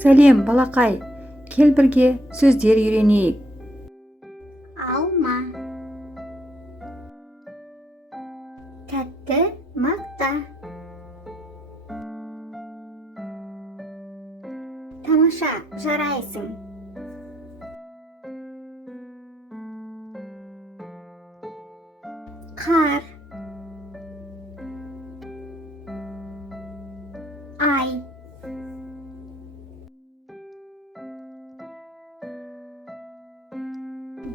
Сәлем, балақай. Кел бірге сөздер үйренейік. Алма. Тәтті мақта. Тамаша, жарайсың. Қар. Ай.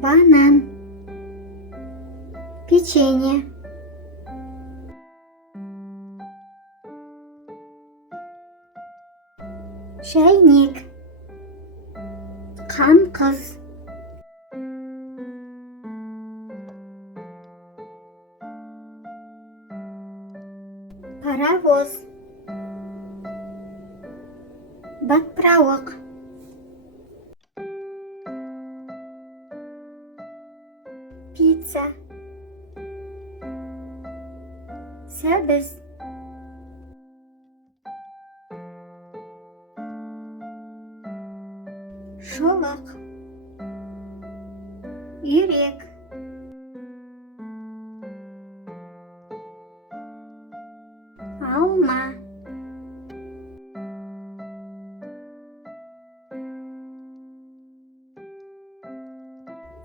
Банан. Печенье. Шәйнек. Қан-қыз. Паровоз. Батпырауық. Пицца. Сәбіз. Шолақ. Үйрек. Алма.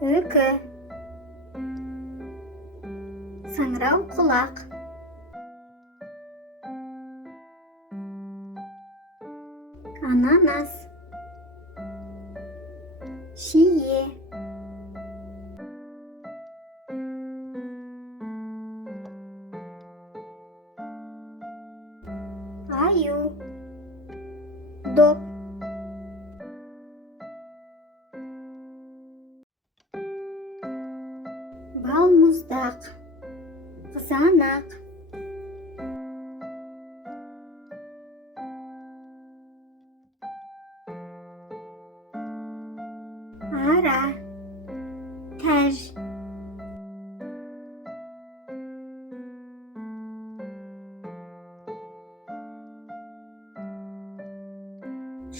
Үкі. Саңырау құлақ. Ананас. Шие. Аю. Доп. Балмұздақ. Қызанақ. Ара. Тәж.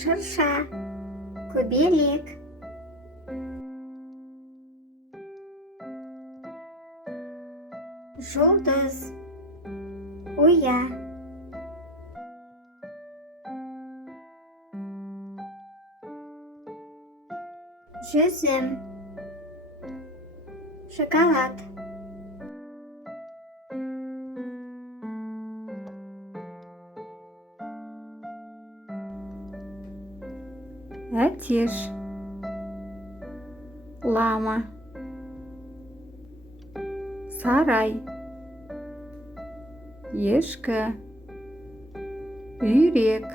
Шырша. Көбелек. Жұлдыз. Ұя. Жүзім. Шоколад. Әтеш. Лама. Сарай. Ешкі. Үйрек.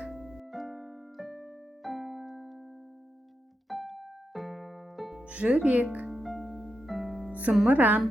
Жүрек. Зымыран.